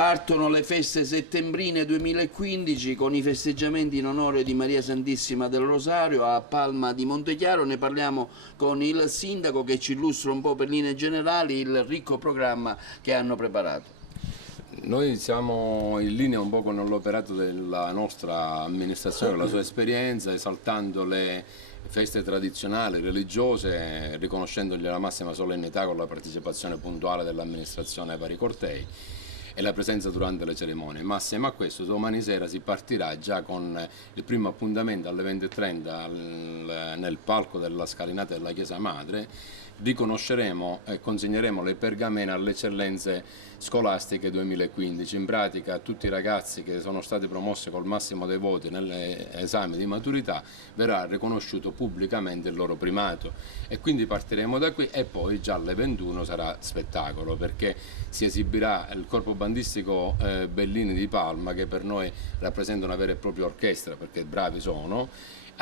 Partono le feste settembrine 2015 con i festeggiamenti in onore di Maria Santissima del Rosario a Palma di Montechiaro. Ne parliamo con il sindaco che ci illustra un po' per linee generali il ricco programma che hanno preparato. Noi siamo in linea un po' con l'operato della nostra amministrazione, con la sua esperienza, esaltando le feste tradizionali, religiose, riconoscendogli la massima solennità con la partecipazione puntuale dell'amministrazione ai vari cortei e la presenza durante le cerimonie. Ma assieme a questo domani sera si partirà già con il primo appuntamento alle 20:30 nel palco della scalinata della Chiesa Madre. Riconosceremo e consegneremo le pergamene alle eccellenze scolastiche 2015. In pratica tutti i ragazzi che sono stati promossi col massimo dei voti nell'esame di maturità verrà riconosciuto pubblicamente il loro primato e quindi partiremo da qui e poi già alle 21 sarà spettacolo perché si esibirà il corpo bandistico Bellini di Palma, che per noi rappresenta una vera e propria orchestra perché bravi sono,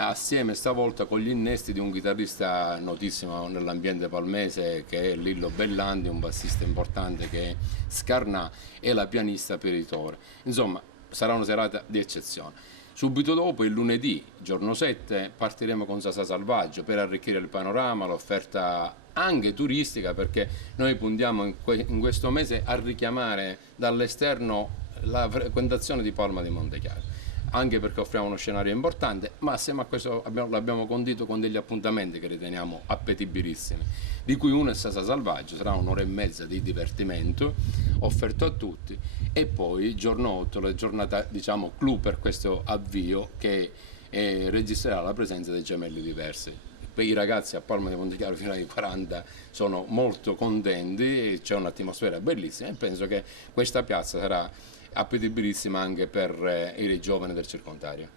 assieme stavolta con gli innesti di un chitarrista notissimo nell'ambiente palmese che è Lillo Bellandi, un bassista importante che è Scarnà, e la pianista Peritore. Insomma, sarà una serata di eccezione. Subito dopo, il lunedì, giorno 7, partiremo con Sasà Salvaggio per arricchire il panorama, l'offerta anche turistica, perché noi puntiamo in questo mese a richiamare dall'esterno la frequentazione di Palma di Montechiaro, anche perché offriamo uno scenario importante, ma assieme a questo l'abbiamo condito con degli appuntamenti che riteniamo appetibilissimi, di cui uno è Sasà Salvaggio, sarà un'ora e mezza di divertimento offerto a tutti, e poi giorno 8 la giornata diciamo clou per questo avvio che registrerà la presenza dei Gemelli Diversi. I ragazzi a Palma di Montechiaro fino ai 40 sono molto contenti, c'è un'atmosfera bellissima e penso che questa piazza sarà appetibilissima anche per i giovani del circondario.